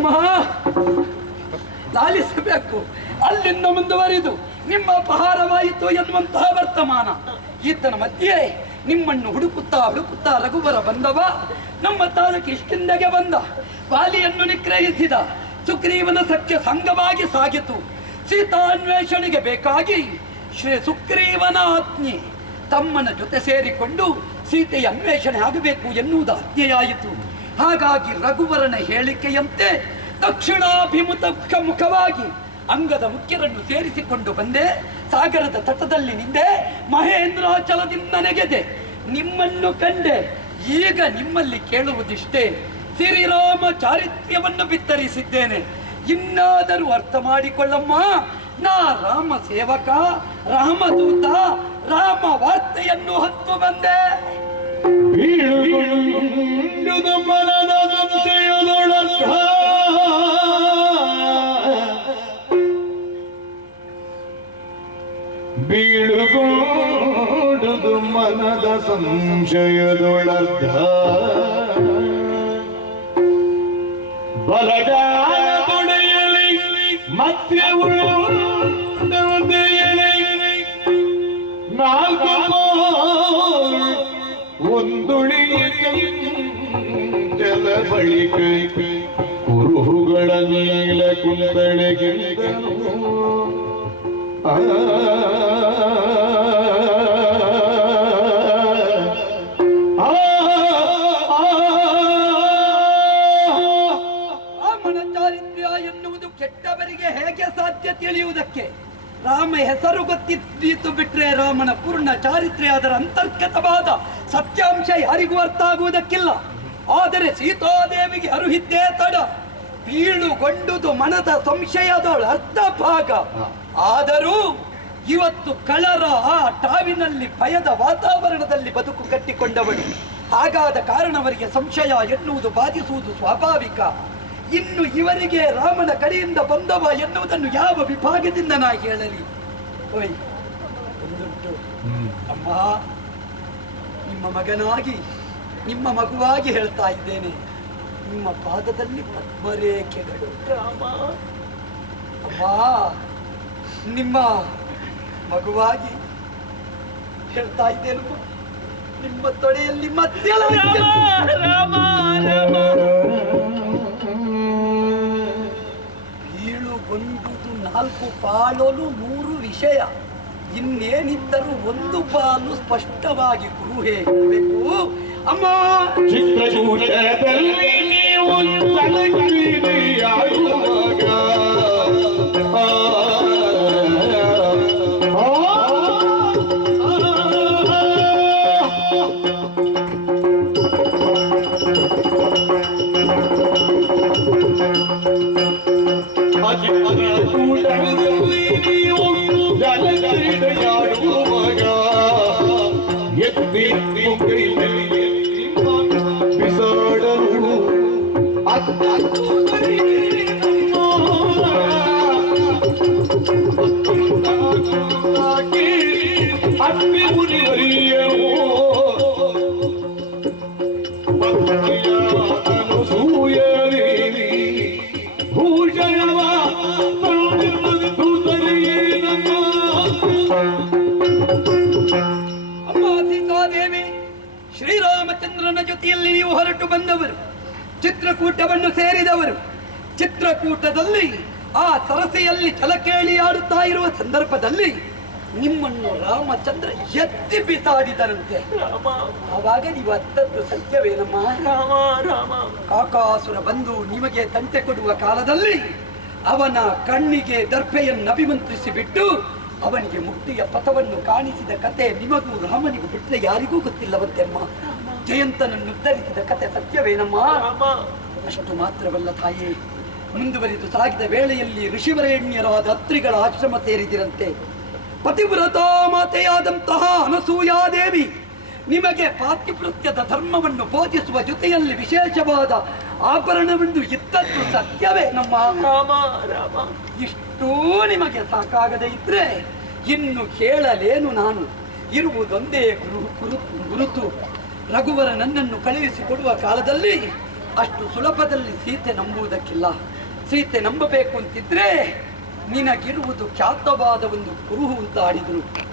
ಅಮ್ಮ ಲಾಲಿಸಬೇಕು. ಅಲ್ಲಿಂದ ಮುಂದುವರಿದು ನಿಮ್ಮ ಅಪಹಾರವಾಯಿತು ಎನ್ನುವಂತಹ ವರ್ತಮಾನ. ಈತನ ಮಧ್ಯೆ ನಿಮ್ಮನ್ನು ಹುಡುಕುತ್ತಾ ರಘುವರ ಬಂದವ ನಮ್ಮ ತಾಲೂಕು ಇಷ್ಟಿಂದಗೆ ಬಂದ. ವಾಲಿಯನ್ನು ನಿಗ್ರಹಿಸಿದ. ಸುಗ್ರೀವನ ಸಖ್ಯ ಸಂಘವಾಗಿ ಸಾಗಿತು. ಸೀತಾನ್ವೇಷಣೆಗೆ ಬೇಕಾಗಿ ಶ್ರೀ ಸುಗ್ರೀವನ ಆಜ್ಞೆ ತಮ್ಮನ ಜೊತೆ ಸೇರಿಕೊಂಡು ಸೀತೆಯ ಅನ್ವೇಷಣೆ ಆಗಬೇಕು ಎನ್ನುವುದು ಆಜ್ಞೆಯಾಯಿತು. ಹಾಗಾಗಿ ರಘುವರನ ಹೇಳಿಕೆಯಂತೆ ದಕ್ಷಿಣಾಭಿಮುಖವಾಗಿ ಅಂಗದ ಮುಖ್ಯರನ್ನು ಸೇರಿಸಿಕೊಂಡು ಬಂದೆ. ಸಾಗರದ ತಟದಲ್ಲಿ ನಿಂದೆ. ಮಹೇಂದ್ರಾಚಲದಿಂದ ನೆಗೆದೆ. ನಿಮ್ಮನ್ನು ಕಂಡೆ. ಈಗ ನಿಮ್ಮಲ್ಲಿ ಕೇಳುವುದಿಷ್ಟೇ, ಶ್ರೀರಾಮ ಚಾರಿತ್ರ್ಯವನ್ನು ಬಿತ್ತರಿಸಿದ್ದೇನೆ. ಇನ್ನಾದರೂ ಅರ್ಥ ಮಾಡಿಕೊಳ್ಳಮ್ಮ. ನಾ ರಾಮ ಸೇವಕ, ರಾಮದೂತ, ರಾಮ ವಾರ್ತೆಯನ್ನು ಹೊತ್ತು ಬಂದೆ. ಬೀಳುಗೊಂಡುದು ಮನದ ಸಂಶಯದೊಳರ್ಧ ಬಲಗಾಲದೊಡೆಯಲಿ ಮತ್ತೆ ನಾಲ್ಕು ಒಂದುಳಿಯ ಜಲ ಬಳಿಕ ಕುರುಹುಗಳ ನೀಲ ಕುಂದಳೆಗಿಂದನು ಚಾರಿತ್ರ್ಯ ಎನ್ನುವುದು ಕೆಟ್ಟವರಿಗೆ ಹೇಗೆ ಸಾಧ್ಯ ತಿಳಿಯುವುದಕ್ಕೆ? ರಾಮ ಹೆಸರು ಗೊತ್ತಿದ್ದೀತು ಬಿಟ್ರೆ ರಾಮನ ಪೂರ್ಣ ಚಾರಿತ್ರ್ಯ, ಅದರ ಅಂತರ್ಗತವಾದ ಸತ್ಯಾಂಶ ಯಾರಿಗೂ ಅರ್ಥ ಆಗುವುದಕ್ಕಿಲ್ಲ. ಆದರೆ ಸೀತಾದೇವಿಗೆ ಅರುಹಿದ್ದೇ ತಡ. ಬೀಳುಗೊಂಡುದು ಮನದ ಸಂಶಯದೊಳ ಅರ್ಧ ಭಾಗ. ಆದರೂ ಇವತ್ತು ಕಳರ ಆ ಟಾವಿನಲ್ಲಿ ಭಯದ ವಾತಾವರಣದಲ್ಲಿ ಬದುಕು ಕಟ್ಟಿಕೊಂಡವಳು. ಹಾಗಾದ ಕಾರಣವರಿಗೆ ಸಂಶಯ ಎನ್ನುವುದು ಬಾಧಿಸುವುದು ಸ್ವಾಭಾವಿಕ. ಇನ್ನು ಇವರಿಗೆ ರಾಮನ ಕಡೆಯಿಂದ ಬಂದವ ಎನ್ನುವುದನ್ನು ಯಾವ ವಿಭಾಗದಿಂದ ನಾ ಹೇಳಲಿ? ಓಯ್ ಒಂದುಂಟು ಅಮ್ಮ, ನಿಮ್ಮ ಮಗನಾಗಿ ನಿಮ್ಮ ಮಗುವಾಗಿ ಹೇಳ್ತಾ ಇದ್ದೇನೆ, ನಿಮ್ಮ ಪಾದದಲ್ಲಿ ಪದ್ಮರೇಖೆಗಳು ರಾಮ. ಅಮ್ಮ, ನಿಮ್ಮ ಮಗುವಾಗಿ ಹೇಳ್ತಾ ಇದ್ದೇನು, ನಿಮ್ಮ ತೊಡೆಯಲ್ಲಿ ಮತ್ತೆ ಬೀಳುಗೊಂಡುದು 4 ಪಾಲೋಲು 3 ವಿಷಯ. ಇನ್ನೇನಿದ್ದರೂ ಒಂದು ಪಾಲು ಸ್ಪಷ್ಟವಾಗಿ ಗುರು ಹೇಳಬೇಕು. ಅಮ್ಮ, ಚಿತ್ರಕೂಟದಲ್ಲಿ ನೀವು ತಳಕಿರಿಯಾಡುವಾಗ ಬಿಸಾಡಲು ಅತ್ತಿ ಮುನಿವರಿಯೋ ಸೂಯರಿ ಭೂಷಣವ ಅಮ್ಮ ಸೀತಾದೇವಿ, ಶ್ರೀರಾಮಚಂದ್ರನ ಜೊತೆಯಲ್ಲಿ ನೀವು ಹೊರಟು ಬಂದವರು, ಚಿತ್ರಕೂಟವನ್ನು ಸೇರಿದವರು. ಚಿತ್ರಕೂಟದಲ್ಲಿ ಆ ಸರಸೆಯಲ್ಲಿ ಛಲಕೇಳಿ ಆಡುತ್ತಾ ಇರುವ ಸಂದರ್ಭದಲ್ಲಿ ನಿಮ್ಮನ್ನು ರಾಮಚಂದ್ರ ಎತ್ತಿ ಬಿಸಾಡಿದರಂತೆ. ಆವಾಗ ನೀವು ಅತ್ತದ್ದು ಸತ್ಯವೇನಮ್ಮ? ಕಾಕಾಸುರ ಬಂದು ನಿಮಗೆ ತಂಟೆ ಕೊಡುವ ಕಾಲದಲ್ಲಿ ಅವನ ಕಣ್ಣಿಗೆ ದರ್ಪೆಯನ್ನು ಅಭಿಮಂತ್ರಿಸಿ ಬಿಟ್ಟು ಅವನಿಗೆ ಮುಕ್ತಿಯ ಪಥವನ್ನು ಕಾಣಿಸಿದ ಕತೆ ನಿಮಗೂ ರಾಮನಿಗೂ ಬಿಟ್ಟರೆ ಯಾರಿಗೂ ಗೊತ್ತಿಲ್ಲವಂತೆ ಅಮ್ಮ. ಜಯಂತನನ್ನು ಉದ್ಧರಿಸಿದ ಕತೆ ಸತ್ಯವೇನಮ್ಮ? ಅಷ್ಟು ಮಾತ್ರವಲ್ಲ ತಾಯಿ, ಮುಂದುವರಿದು ಸಾಗಿದ ವೇಳೆಯಲ್ಲಿ ಋಷಿವರೇಣ್ಯರಾದ ಅತ್ರಿಗಳ ಆಶ್ರಮ ಸೇರಿದಿರಂತೆ. ಪತಿವ್ರತಾ ಮಾತೆಯಾದಂತಹ ಅನಸೂಯಾದೇವಿ ನಿಮಗೆ ಪಾತಿವೃತ್ಯದ ಧರ್ಮವನ್ನು ಬೋಧಿಸುವ ಜೊತೆಯಲ್ಲಿ ವಿಶೇಷವಾದ ಆಭರಣವನ್ನು ಇದ್ದದ್ದು ಸತ್ಯವೇ ನಮ್ಮ ರಾಮ. ಇಷ್ಟೂ ನಿಮಗೆ ಸಾಕಾಗದೇ ಇದ್ರೆ ಇನ್ನು ಕೇಳಲೇನು ನಾನು? ಇರುವುದೊಂದೇ ಗುರುತು. ರಘುವರ ನನ್ನನ್ನು ಕಳುಹಿಸಿಕೊಡುವ ಕಾಲದಲ್ಲಿ ಅಷ್ಟು ಸುಲಭದಲ್ಲಿ ಸೀತೆ ನಂಬುವುದಕ್ಕಿಲ್ಲ. ಸೀತೆ ನಂಬಬೇಕು ಅಂತಿದ್ರೆ ನಿನಗಿರುವುದು ಖ್ಯಾತವಾದ ಒಂದು ಕುರುಹು ಅಂತ ಆಡಿದರು.